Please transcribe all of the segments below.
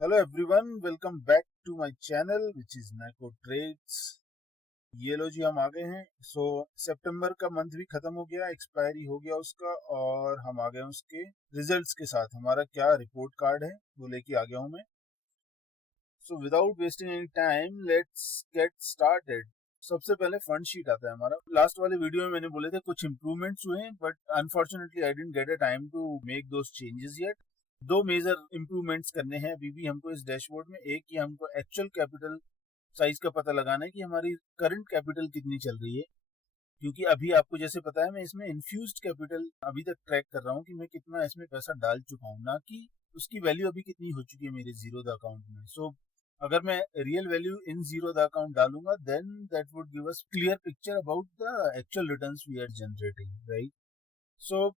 Hello everyone, welcome back to my channel which is Nico trades. ये लो जी, हम आ गए हैं। सितंबर का मंथ भी खत्म हो गया, एक्सपायरी हो गया उसका, और हम आ गए हैं उसके रिजल्ट्स के साथ। हमारा क्या रिपोर्ट कार्ड है वो लेके आ गया हूँ मैं। Without wasting any time, let's get started. सबसे पहले फंड शीट आता है हमारा। लास्ट वाले वीडियो में मैंने बोले थे कुछ इंप्रूवमेंट्स हुए हैं, but unfortunately I didn't get a time to make those changes yet. दो मेजर इंप्रूवमेंट्स करने हैं अभी भी हमको इस डैशबोर्ड में। एक, ये हमको एक्चुअल कैपिटल साइज का पता लगाना है कि हमारी करंट कैपिटल कितनी चल रही है, क्योंकि अभी आपको जैसे पता है मैं इसमें इन्फ्यूज्ड कैपिटल अभी तक ट्रैक कर रहा हूँ कि मैं कितना इसमें पैसा डाल चुका हूँ, ना कि उसकी वैल्यू अभी कितनी हो चुकी है मेरे जीरो द अकाउंट में। अगर मैं real value in zero the account डालूंगा, then that would give us clear picture about the actual returns we are generating, right.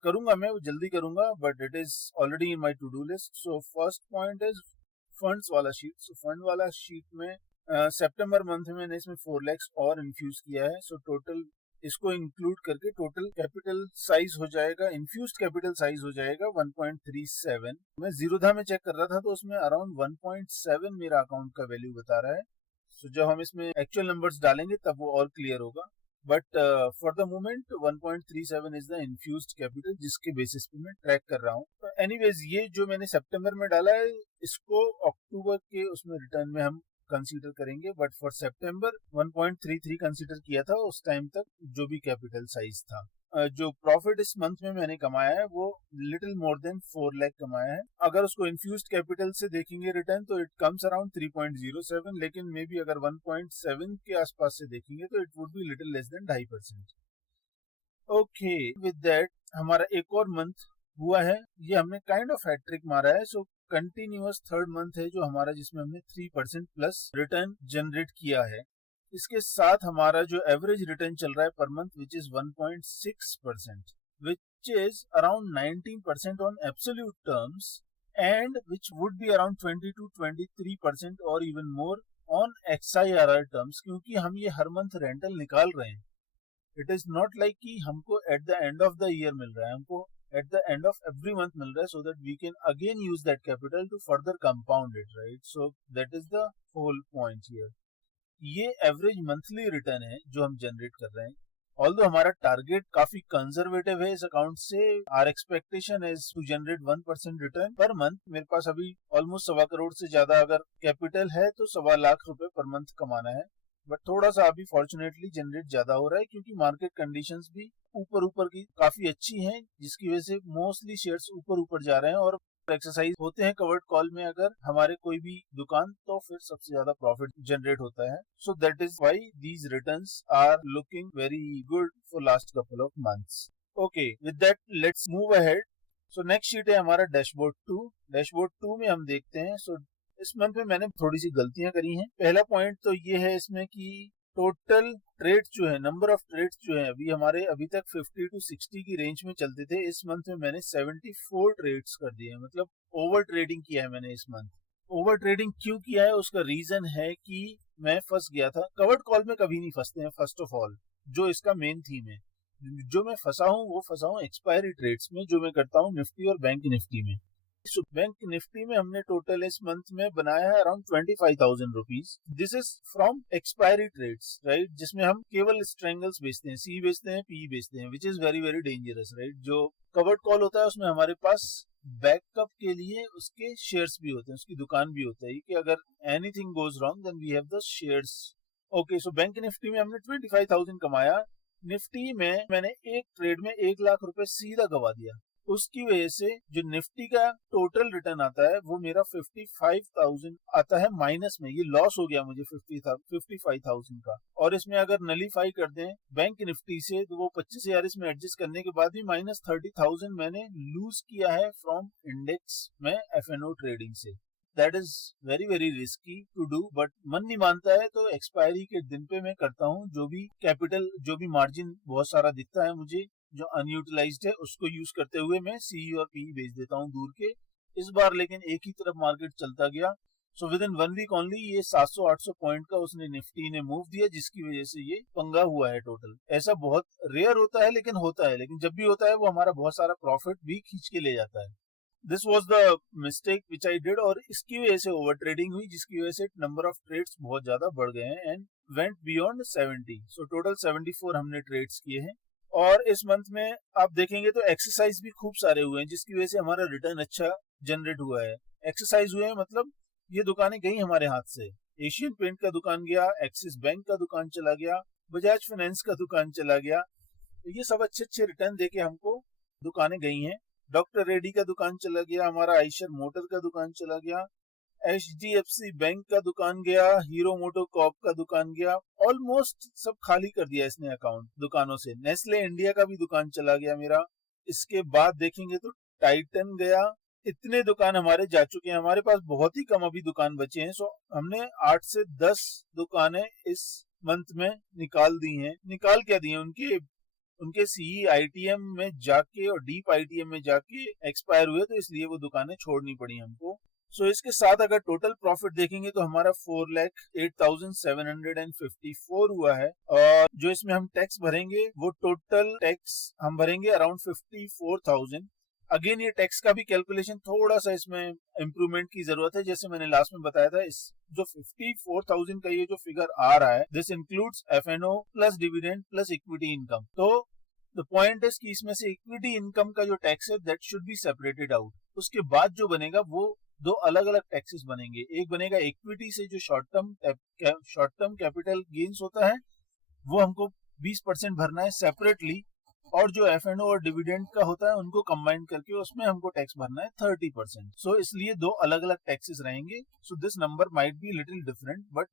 करूंगा मैं, वो जल्दी करूंगा, but it is already in my to do list. First point is funds वाला sheet. Fund वाला sheet में सितंबर month में मैंने इसमें 4 lakhs और इन्फ्यूज किया है। टोटल इसको इंक्लूड करके टोटल कैपिटल साइज हो जाएगा, इन्फ्यूज्ड कैपिटल साइज हो जाएगा 1.37। मैं जीरोधा में चेक कर रहा था तो उसमें अराउंड 1.7 मेरा अकाउंट का वैल्यू बता रहा है। जब हम इसमें एक्चुअल नंबर्स डालेंगे तब वो और क्लियर होगा, but for the moment 1.37 is the infused capital जिसके बेसिस पे मैं ट्रैक कर रहा हूँ। एनीवेज, ये जो मैंने सितंबर में डाला है इसको अक्टूबर के उसमें रिटर्न में हम कंसीडर करेंगे, बट फॉर सितंबर 1.33 कंसीडर किया था उस टाइम तक जो भी कैपिटल साइज था। जो प्रॉफिट इस मंथ में मैंने कमाया है वो लिटिल मोर देन 4 लाख कमाया है। अगर उसको इन्फ्यूज्ड कैपिटल से देखेंगे रिटर्न तो इट कम्स अराउंड 3.07, लेकिन मे बी अगर 1.7 के आसपास से देखेंगे तो it would be little less than 2.5%। Okay, with that हमारा एक और मंथ हुआ है, ये हमने काइंड ऑफ हैट्रिक मारा है। कंटिन्यूअस थर्ड मंथ है जो हमारा, जिसमें हमने 3% प्लस रिटर्न जनरेट किया है। इसके साथ हमारा जो एवरेज रिटर्न चल रहा है per month which is 1.6%, which is around 19% on absolute terms, and which would be around 20 to 23% और even more on XIRR terms, क्योंकि हम ये हर मंथ रेंटल निकाल रहे हैं। इट इज नॉट लाइक कि हमको at the end of the year मिल रहा है, हमको at the end of every month मिल रहा है, so that we can again use that capital to further compound it, right. That is the whole point here. ये average monthly return है जो हम जनरेट कर रहे हैं। ऑल्दो हमारा टारगेट काफी कंजर्वेटिव है इस अकाउंट से, our expectation is to generate 1% return per month. मेरे पास अभी ऑलमोस्ट 1.25 करोड़ से ज्यादा अगर कैपिटल है तो 1.25 लाख रुपए पर मंथ कमाना है। बट थोड़ा सा अभी फॉर्चुनेटली जनरेट ज्यादा हो रहा है क्योंकि मार्केट कंडीशंस भी ऊपर ऊपर की काफी अच्छी हैं, जिसकी वजह से मोस्टली शेयर्स ऊपर ऊपर जा रहे हैं। और एक्सरसाइज होते हैं कवर्ड कॉल में अगर हमारे कोई भी दुकान, तो फिर सबसे ज्यादा प्रॉफिट जनरेट होता है। That is why these returns are looking very good for last couple of months. Okay, with that let's move ahead. Next sheet है हमारा डैशबोर्ड 2। डैशबोर्ड 2 में हम देखते हैं। इस मंथ में मैंने थोड़ी सी गलतियां करी हैं। पहला पॉइंट तो ये है इसमें कि टोटल ट्रेड्स जो है, नंबर ऑफ ट्रेड्स जो है अभी हमारे, अभी तक 50 to 60 की रेंज में चलते थे। इस मंथ में मैंने 74 ट्रेड्स कर दिए, मतलब ओवर ट्रेडिंग किया है मैंने इस मंथ। ओवर ट्रेडिंग क्यों किया है उसका रीजन है कि मैं फंस गया था। कवर्ड कॉल में कभी नहीं फंसते हैं, फर्स्ट ऑफ ऑल जो इसका मेन थीम है। जो मैं फंसा हूँ वो फंसा हूँ एक्सपायरी ट्रेड्स में, जो मैं करता हूँ निफ्टी और बैंक निफ्टी में। बैंक निफ्टी में हमने टोटल इस मंथ में बनाया है around 25,000 rupees. This is from expiry trades, right, जिसमें हम केवल स्ट्रेंगल्स बेचते हैं, सी बेचते हैं, पी बेचते हैं, which is very very dangerous, right. जो कवर्ड कॉल होता है उसमें हमारे पास बैकअप के लिए उसके शेयर्स भी होते हैं, उसकी दुकान भी होता है कि अगर anything goes wrong then we have the shares. Okay, bank Nifty में हमने 25,000 कमाया। निफ्टी में मैंने एक ट्रेड में 1 लाख रुपए सीधा गवा दिया। उसकी वजह से जो निफ्टी का टोटल रिटर्न आता है वो मेरा 55,000 आता है माइनस में। ये लॉस हो गया मुझे 55,000 का। और इसमें अगर नलीफाई कर दें बैंक निफ्टी से तो वो 25,000 इसमें एडजस्ट करने के बाद भी -30,000 मैंने लूज किया है फ्रॉम इंडेक्स में एफएनओ ट्रेडिंग से। That is very very risky to do, but मन नहीं मानता है तो एक्सपायरी के दिन पे मैं करता हूँ। जो भी कैपिटल, जो भी मार्जिन बहुत सारा दिखता है मुझे जो अनयूटिलाइज्ड है, उसको यूज करते हुए मैं सी और पी बेच देता हूँ दूर के। इस बार लेकिन एक ही तरफ मार्केट चलता गया। विद इन 1 वीक ओनली ये 700-800 पॉइंट का उसने निफ्टी ने मूव दिया, जिसकी वजह से ये पंगा हुआ है टोटल। ऐसा बहुत रेयर होता है लेकिन होता है, लेकिन जब भी होता है वो हमारा बहुत सारा प्रॉफिट भी खींच के ले जाता है। This was the mistake which I did, और इसकी वजह से ओवर ट्रेडिंग हुई, जिसकी वजह से नंबर ऑफ ट्रेड्स बहुत ज्यादा बढ़ गए हैं and went beyond 70। So total 74 हमने ट्रेड्स किए हैं। और इस मंथ में आप देखेंगे तो एक्सरसाइज भी खूब सारे हुए हैं, जिसकी वजह से हमारा रिटर्न अच्छा जनरेट हुआ है। एक्सरसाइज हुए हैं मतलब ये दुकानें गई हमारे हाथ से। एशियन पेंट का दुकान गया, एक्सिस बैंक का दुकान चला गया, बजाज फाइनेंस का दुकान चला गया। तो ये सब अच्छे अच्छे रिटर्न देके हमको दुकानें गई हैं। डॉक्टर रेड्डी का दुकान चला गया, हमारा आयशर मोटर का दुकान चला गया, HDFC बैंक का दुकान गया, हीरो मोटो कॉप का दुकान गया। ऑलमोस्ट सब खाली कर दिया इसने अकाउंट दुकानों से। नेस्ले इंडिया का भी दुकान चला गया मेरा। इसके बाद देखेंगे तो टाइटन गया। इतने दुकान हमारे जा चुके हैं, हमारे पास बहुत ही कम अभी दुकान बचे हैं। सो हमने 8 से 10 दुकानें इस मंथ में निकाल दी हैं। निकाल क्या दी हैं, उनके सीई आईटीएम में जाके और डीप आईटीएम में जाके एक्सपायर हुए, तो इसलिए वो दुकानें छोड़नी पड़ी हमको। सो इसके साथ अगर टोटल प्रॉफिट देखेंगे तो हमारा 4,08,754 हुआ है। और जो इसमें हम टैक्स भरेंगे वो टोटल टैक्स हम भरेंगे अराउंड 54,000। अगेन ये टैक्स का भी कैलकुलेशन थोड़ा सा इसमें इम्प्रूवमेंट की जरूरत है। जैसे मैंने लास्ट में बताया था, इस जो 54,000 का ये जो फिगर आ रहा है, this includes FNO plus dividend plus equity income. तो द पॉइंट इज कि इसमें से इक्विटी इनकम का जो टैक्स है that should be separated out. उसके बाद जो बनेगा वो दो अलग अलग टैक्सेस बनेंगे। एक बनेगा इक्विटी से जो शॉर्ट टर्म कैपिटल गेन्स होता है, वो हमको 20% भरना है सेपरेटली, और जो एफएनओ और डिविडेंड का होता है उनको कंबाइन करके उसमें हमको टैक्स भरना है 30%। सो इसलिए दो अलग अलग टैक्सेस रहेंगे। So this number might be little different, but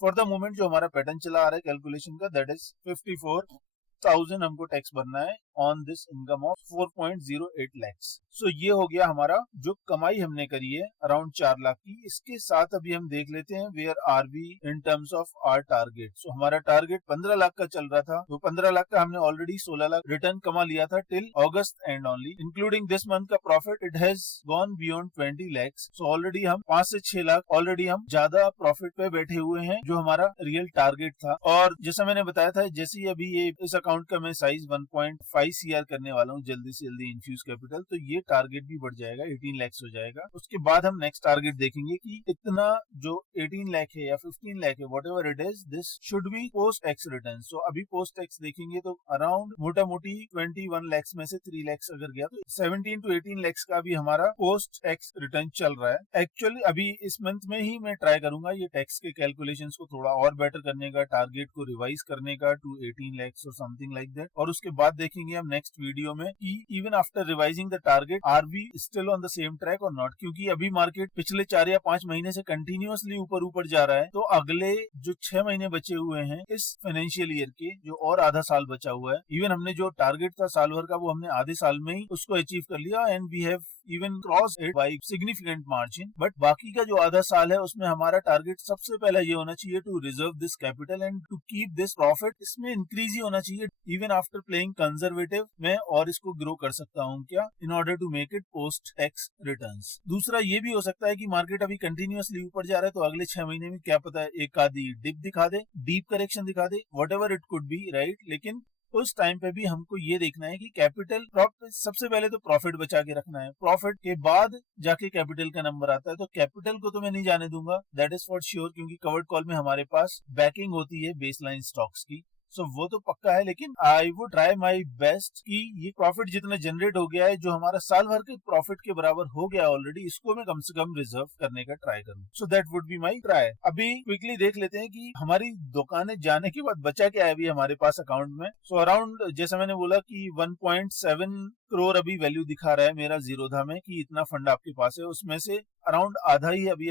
for the moment जो हमारा पैटर्न चला आ रहा है कैलकुलेशन का, दैट इज 54,000 हमको टैक्स भरना है on this income of 4.08 lakhs. So ये हो गया हमारा जो कमाई हमने करी है अराउंड 4 लाख की। इसके साथ अभी हम देख लेते हैं where are we in terms of our target. So हमारा टारगेट 15 लाख का चल रहा था, तो 15 लाख का हमने ऑलरेडी 16 लाख रिटर्न कमा लिया था till August end only. Including this month का profit it has gone beyond 20 lakhs. So already हम 5 से 6 लाख ऑलरेडी हम ज्यादा प्रॉफिट पे बैठे हुए हैं, जो हमारा रियल टारगेट था। और जैसा मैंने बताया था, जैसे ही अभी ये इस अकाउंट का मैं साइज 1.5 CR करने वाला हूँ जल्दी से जल्दी इन्फ्यूज कैपिटल, तो ये टारगेट भी बढ़ जाएगा, 18 लाख हो जाएगा। उसके बाद हम नेक्स्ट टारगेट देखेंगे कि इतना जो 18 लाख है या 15 लाख है, whatever it is, this should be post tax return. So अभी पोस्ट टैक्स देखेंगे तो अराउंड मोटा मोटी 21 लाख में से 3 लाख अगर गया तो 17 to 18 लाख का भी हमारा पोस्ट टैक्स रिटर्न चल रहा है। एक्चुअली अभी इस मंथ में ही मैं ट्राई करूंगा ये टैक्स के कैलकुलेशंस को थोड़ा और बेटर करने का, टारगेट को रिवाइज करने का टू 18 लाख और समथिंग लाइक दैट। और उसके बाद देखेंगे हम नेक्स्ट वीडियो में कि even after revising the target are we still on the same track और नॉट, क्योंकि अभी मार्केट पिछले 4 या 5 महीने से कंटिन्यूअसली ऊपर ऊपर जा रहा है। तो अगले जो 6 महीने बचे हुए हैं इस फाइनेंशियल ईयर के, जो और आधा साल बचा हुआ है, इवन हमने जो टारगेट था साल भर का वो हमने आधे साल में ही उसको अचीव कर लिया and we have even cross it by significant margin. But बाकी का जो आधा साल है उसमें हमारा टारगेट सबसे पहला ये होना चाहिए to reserve this capital and to keep this profit. इसमें इंक्रीज ही होना चाहिए इवन आफ्टर प्लेइंग कंजर्वेटिव में, और इसको ग्रो कर सकता हूँ क्या in order to make it post tax returns. दूसरा ये भी हो सकता है कि मार्केट अभी कंटिन्यूअसली ऊपर जा रहा है, तो अगले 6 महीने में क्या पता है एक आधी डिप दिखा दे, डीप करेक्शन दिखा दे, whatever it could be, right. लेकिन उस टाइम पे भी हमको ये देखना है कि कैपिटल सबसे पहले तो प्रॉफिट बचा के रखना है, प्रॉफिट के बाद जाके कैपिटल का नंबर आता है। तो कैपिटल को तो मैं नहीं जाने दूंगा, दैट इज फॉर श्योर, क्योंकि कवर्ड कॉल में हमारे पास बैकिंग होती है बेसलाइन स्टॉक्स की। सो वो तो पक्का है, लेकिन I would try my best कि ये प्रॉफिट जितना जनरेट हो गया है, जो हमारा साल भर के प्रॉफिट के बराबर हो गया ऑलरेडी, इसको मैं कम से कम रिजर्व करने का ट्राई करूं। So that would be my try. अभी क्विकली देख लेते हैं कि हमारी दुकानें जाने के बाद बचा क्या है अभी हमारे पास अकाउंट में। सो अराउंड जैसा मैंने बोला कि 1.7 करोड़ अभी वैल्यू दिखा रहा है मेरा जीरोधा में कि इतना फंड आपके पास है। उसमें से अराउंड आधा ही अभी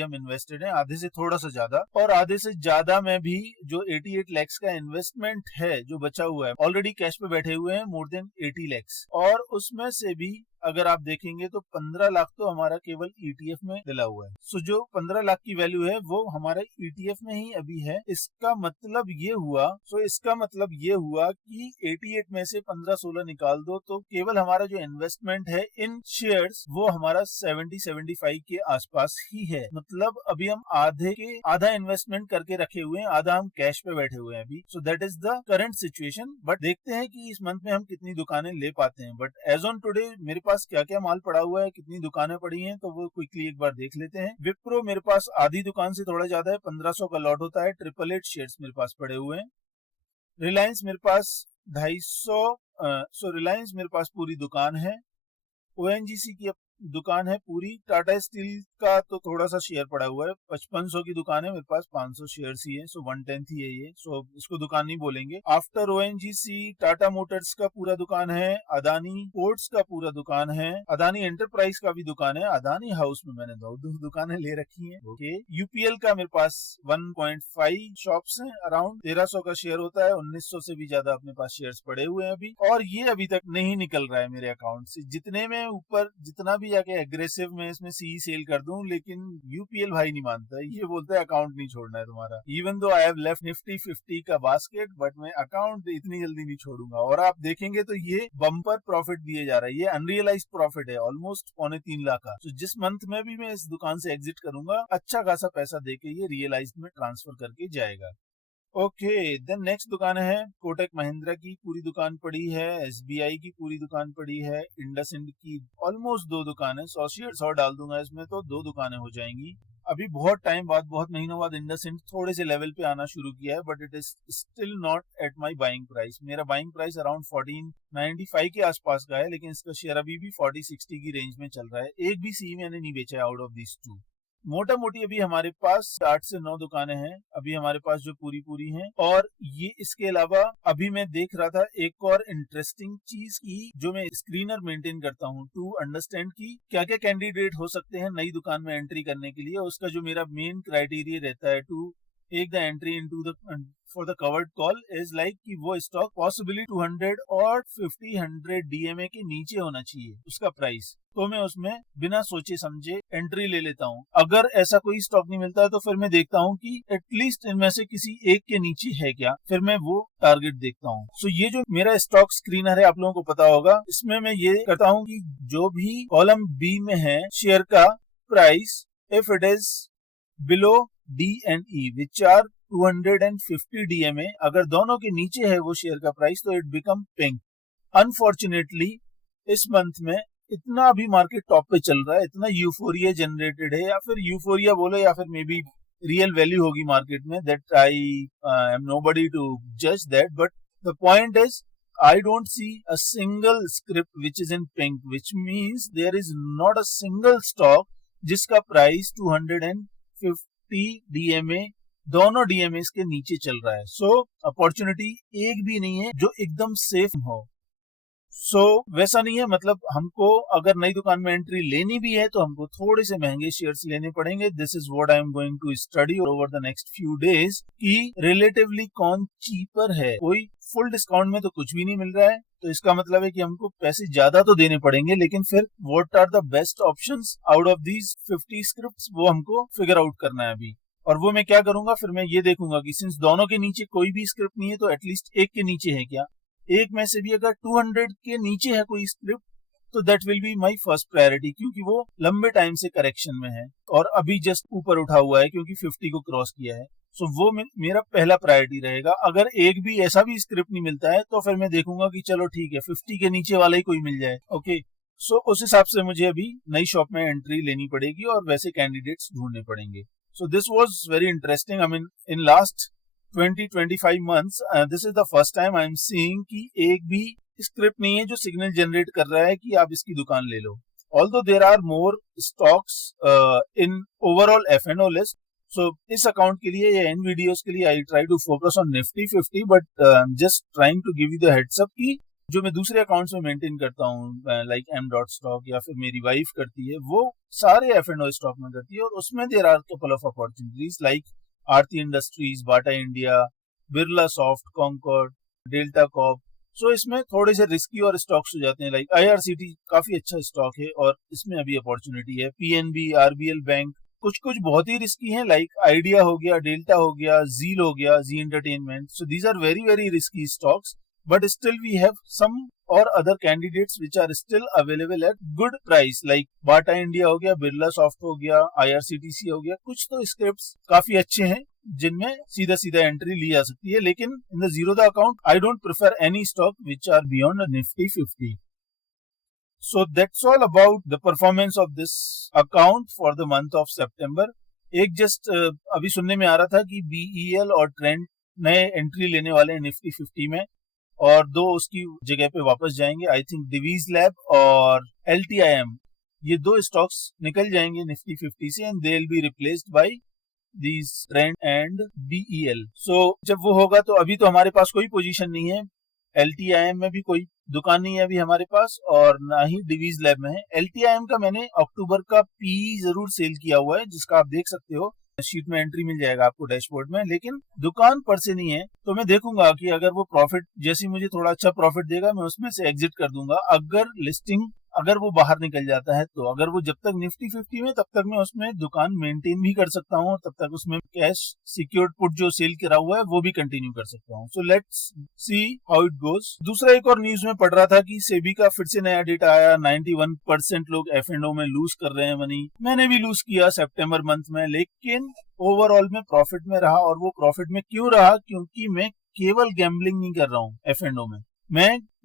हम इन्वेस्टेड हैं, आधे से थोड़ा सा ज्यादा, और आधे से ज्यादा में भी जो 88 लाख का इन्वेस्टमेंट है जो बचा हुआ है, ऑलरेडी कैश पे बैठे हुए हैं मोर देन 80 लाख। और उसमें से भी अगर आप देखेंगे तो 15 लाख तो हमारा केवल ईटीएफ में डला हुआ है। सो जो 15 लाख की वैल्यू है वो हमारा ईटीएफ में ही अभी है। इसका मतलब ये हुआ कि 88 में से 15-16 निकाल दो तो केवल हमारा जो इन्वेस्टमेंट है इन शेयर्स वो हमारा 70-75 के आसपास ही है। मतलब अभी हम आधा इन्वेस्टमेंट करके रखे हुए हैं, आधा हम कैश पे बैठे हुए हैं अभी। So that is the current situation. But देखते हैं कि इस मंथ में हम कितनी दुकानें ले पाते हैं। बट एज ऑन टुडे मेरे पास पास क्या क्या माल पड़ा हुआ है, कितनी दुकानें पड़ी हैं, तो वो क्विकली एक बार देख लेते हैं। विप्रो मेरे पास आधी दुकान से थोड़ा ज्यादा है, 1500 का लॉट होता है, 888 शेयर्स मेरे पास पड़े हुए हैं। रिलायंस मेरे पास 250, रिलायंस मेरे पास पूरी दुकान है। ओएनजीसी की दुकान है पूरी। टाटा स्टील का तो थोड़ा सा शेयर पड़ा हुआ है, 5500 की दुकान है मेरे पास, 500 शेयर ही है, सो 1/10 ही है ये, सो इसको दुकान नहीं बोलेंगे। आफ्टर ओएनजीसी टाटा मोटर्स का पूरा दुकान है, अदानी पोर्ट्स का पूरा दुकान है, अदानी एंटरप्राइज का भी दुकान है, अदानी हाउस में मैंने दो दुकानें ले रखी है। ओके, यूपीएल का मेरे पास 1.5 शॉप्स हैं, अराउंड 1300 का शेयर होता है, 1900 से भी ज्यादा अपने पास शेयर्स पड़े हुए हैं अभी, और ये अभी तक नहीं निकल रहा है मेरे अकाउंट से। जितने में ऊपर जितना भी जाके एग्रेसिव में इसमें सी सेल कर दूं, लेकिन यूपीएल भाई नहीं मानता है, ये बोलता है अकाउंट नहीं छोड़ना है तुम्हारा। Even though I have left Nifty 50 का बास्केट, बट मैं अकाउंट इतनी जल्दी नहीं छोड़ूंगा। और आप देखेंगे तो ये बम्पर प्रॉफिट दिए जा रहा है, ये अनरियलाइज्ड प्रॉफिट है, ऑलमोस्ट 2.25 लाख का। तो जिस मंथ में भी मैं इस दुकान से एग्जिट करूंगा, अच्छा खासा पैसा देके ये रियलाइज्ड में ट्रांसफर करके जाएगा। ओके, देन नेक्स्ट दुकान है कोटक महिंद्रा की पूरी दुकान पड़ी है, एसबीआई की पूरी दुकान पड़ी है, इंडसइंड की ऑलमोस्ट 2 दुकान है, 100 शेयर्स और डाल दूंगा इसमें तो 2 दुकानें हो जाएंगी। अभी बहुत टाइम बाद, बहुत महीनों बाद इंडसइंड थोड़े से लेवल पे आना शुरू किया है, but it is still not at my buying price. मेरा बाइंग प्राइस अराउंड 1495 के आसपास का है, लेकिन इसका शेयर अभी भी 40-60 की रेंज में चल रहा है। एक भी सी मैंने नहीं बेचा है आउट ऑफ दिस 2। मोटा मोटी अभी हमारे पास 8 से 9 दुकानें हैं अभी हमारे पास जो पूरी हैं। और ये इसके अलावा अभी मैं देख रहा था एक और इंटरेस्टिंग चीज की, जो मैं स्क्रीनर मेंटेन करता हूँ टू अंडरस्टैंड की क्या क्या कैंडिडेट हो सकते हैं नई दुकान में एंट्री करने के लिए। उसका जो मेरा मेन क्राइटेरिया रहता है to take the entry into the for the covered call is like कि वो स्टॉक पॉसिबली 200 और 50-100 डीएमए के नीचे होना चाहिए उसका प्राइस, तो मैं उसमें बिना सोचे समझे एंट्री ले लेता हूँ। अगर ऐसा कोई स्टॉक नहीं मिलता है तो फिर मैं देखता हूँ कि एटलीस्ट इनमें से किसी एक के नीचे है क्या, फिर मैं वो टारगेट देखता हूँ। सो ये जो मेरा स्टॉक स्क्रीनर है आप लोगों को पता होगा, इसमें मैं ये करता हूँ कि जो भी कॉलम बी में है शेयर का price, if it is below D and E which are 250 DMA, अगर दोनों के नीचे है वो शेयर का प्राइस तो इट बिकम पिंक। अनफॉर्चुनेटली इस मंथ में इतना अभी मार्केट टॉप पे चल रहा है, इतना यूफोरिया जनरेटेड है, या फिर यूफोरिया बोलो या फिर मे बी रियल वैल्यू होगी मार्केट में, that I am nobody to जज that, but the point is I don't see a single script which is in pink, which means there is not a single stock जिसका price 250 DMA दोनों DMAs के नीचे चल रहा है। So opportunity एक भी नहीं है जो एकदम सेफ हो। वैसा नहीं है, मतलब हमको अगर नई दुकान में एंट्री लेनी भी है तो हमको थोड़े से महंगे शेयर्स लेने पड़ेंगे। This is what I am going to study over the next few days कि रिलेटिवली कौन चीपर है। कोई फुल डिस्काउंट में तो कुछ भी नहीं मिल रहा है, तो इसका मतलब है कि हमको पैसे ज्यादा तो देने पड़ेंगे, लेकिन फिर what are the best options out of these 50 scripts वो हमको फिगर आउट करना है अभी। और वो मैं क्या करूंगा, फिर मैं ये देखूंगा कि सिंस दोनों के नीचे कोई भी स्क्रिप्ट नहीं है तो एटलीस्ट एक के नीचे है क्या, एक में से भी अगर 200 के नीचे है कोई स्क्रिप्ट तो that will be my first priority, क्योंकि वो लंबे टाइम से करेक्शन में है और अभी जस्ट ऊपर उठा हुआ है क्योंकि 50 को क्रॉस किया है। सो वो मेरा पहला प्रायोरिटी रहेगा। अगर एक भी ऐसा भी स्क्रिप्ट नहीं मिलता है तो फिर मैं देखूंगा कि चलो ठीक है 50 के नीचे वाला ही कोई मिल जाए। ओके, सो उस हिसाब से मुझे अभी नई शॉप में एंट्री लेनी पड़ेगी और वैसे कैंडिडेट्स ढूंढने पड़ेंगे। So this was very interesting. I mean in last 20-25 months this is the first time I am seeing कि एक भी स्क्रिप्ट नहीं है जो सिग्नल जनरेट कर रहा है कि आप इसकी दुकान ले लो। Although there are more stocks in overall F&O list, so इस अकाउंट के लिए या इन वीडियोस के लिए I try to focus on Nifty 50, but just trying to give you the heads up कि जो मैं दूसरे अकाउंट्स में मेंटेन करता हूँ लाइक M.Dot स्टॉक या फिर मेरी वाइफ करती है, वो सारे F&O स्टॉक में करती है और उसमें there are couple of opportunities like Aarti industries, Bata India, Birla soft, Concord, Delta corp. So इसमें थोड़े से रिस्की और स्टॉक्स हो जाते हैं, लाइक आईआरसीटी काफी अच्छा स्टॉक है और इसमें अभी अपॉर्चुनिटी है। पीएनबी, आरबीएल बैंक, कुछ कुछ बहुत ही रिस्की हैं लाइक आइडिया हो गया, डेल्टा हो गया, जील हो गया, Zee entertainment. So these are very very risky stocks, but still we have some or other candidates which are still available at good price, like Bata India हो गया, बिरला सॉफ्ट हो गया, आईआरसीटीसी हो गया। कुछ तो स्क्रिप्ट्स काफी अच्छे हैं जिनमें सीधा सीधा एंट्री ली जा सकती है, लेकिन in the zero the account I don't prefer any stock which are beyond Nifty 50। So that's all about the performance of this account for the month of September. एक जस्ट अभी सुनने में आ रहा था कि BEL और ट्रेंड नए एंट्री लेने वाले हैं निफ्टी 50 में, और दो उसकी जगह पे वापस जाएंगे. आई थिंक डिवीज लैब और LTIM, ये दो स्टॉक्स निकल जाएंगे निफ्टी 50 से, and they will be replaced by these trend and BEL. सो जब वो होगा तो अभी तो हमारे पास कोई पोजीशन नहीं है, LTIM में भी कोई दुकान नहीं है अभी हमारे पास, और ना ही डिवीज लैब में है. LTIM का मैंने अक्टूबर का पी जरूर सेल किया हुआ है, जिसका आप देख सकते हो, शीट में एंट्री मिल जाएगा आपको डैशबोर्ड में, लेकिन दुकान पर से नहीं है. तो मैं देखूंगा कि अगर वो प्रॉफिट जैसी मुझे थोड़ा अच्छा प्रॉफिट देगा, मैं उसमें से एग्जिट कर दूंगा. अगर वो बाहर निकल जाता है, तो अगर वो जब तक निफ्टी 50 में, तब तक मैं उसमें दुकान मेंटेन भी कर सकता हूँ, तब तक उसमें कैश सिक्योर्ड पुट जो सेल करा हुआ है वो भी कंटिन्यू कर सकता हूँ. So let's see how it goes. दूसरा एक और न्यूज में पढ़ रहा था कि सेबी का फिर से नया डेटा आया. 91% लोग F&O में लूज कर रहे हैं मनी. मैंने भी लूज किया सितंबर मंथ में, लेकिन ओवरऑल में प्रॉफिट में रहा. और वो प्रॉफिट में क्यों रहा? क्योंकि मैं केवल गैम्बलिंग नहीं कर रहा हूँ F&O में.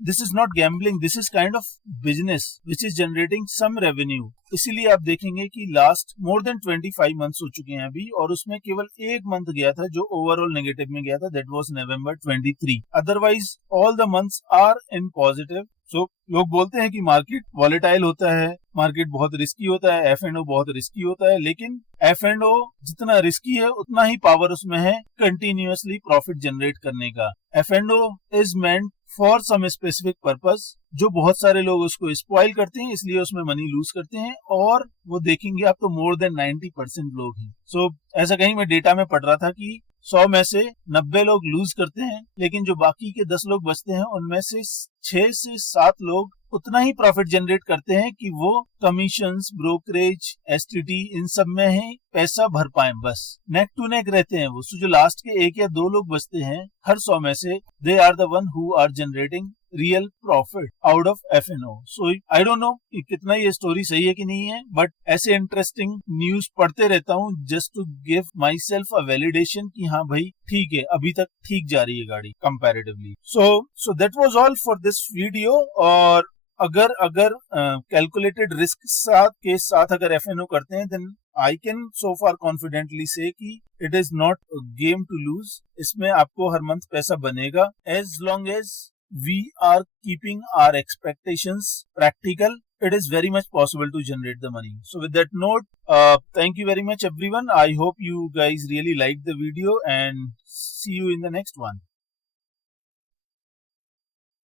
This is not gambling, this is kind of business which is generating some revenue. इसीलिए आप देखेंगे कि लास्ट मोर देन 25 मंथ्स हो चुके हैं अभी, और उसमें केवल एक मंथ गया था जो ओवरऑल नेगेटिव में गया था, that was November 23. Otherwise all the months are in positive. So लोग बोलते हैं कि मार्केट वॉलेटाइल होता है, मार्केट बहुत रिस्की होता है, F&O बहुत रिस्की होता है, लेकिन F&O जितना रिस्की है उतना ही पावर उसमें है कंटिन्यूअसली प्रॉफिट जनरेट करने का. F&O is meant for some specific purpose, जो बहुत सारे लोग उसको स्पॉइल करते हैं, इसलिए उसमें मनी लूज करते हैं. और वो देखेंगे आप तो मोर देन 90% लोग हैं. सो ऐसा कहीं मैं डेटा में पढ़ रहा था कि 100 में से 90 लोग लूज करते हैं, लेकिन जो बाकी के 10 लोग बचते हैं, उनमें से 6 से 7 लोग उतना ही प्रॉफिट जनरेट करते हैं कि वो कमीशंस, ब्रोकरेज, STT इन सब में ही पैसा भर पाए. बस नेक टू नेक रहते हैं वो. जो लास्ट के 1 या 2 लोग बचते हैं हर 100 में से, they are the one who are generating real profit out of F&O. So I don't know कि कितना ये स्टोरी सही है कि नहीं है, बट ऐसे इंटरेस्टिंग न्यूज पढ़ते रहता हूँ just to give myself a validation कि हाँ भाई ठीक है, अभी तक ठीक जा रही है गाड़ी comparatively. So that was all for this video. और अगर कैलकुलेटेड रिस्क के साथ अगर F&O करते हैं, then I can so far confidently say कि it is not game to lose. इसमें आपको हर मंथ पैसा बनेगा, as long as we are keeping our expectations practical. It is very much possible to generate the money. So with that note, thank you very much everyone. I hope you guys really liked the video, and see you in the next one.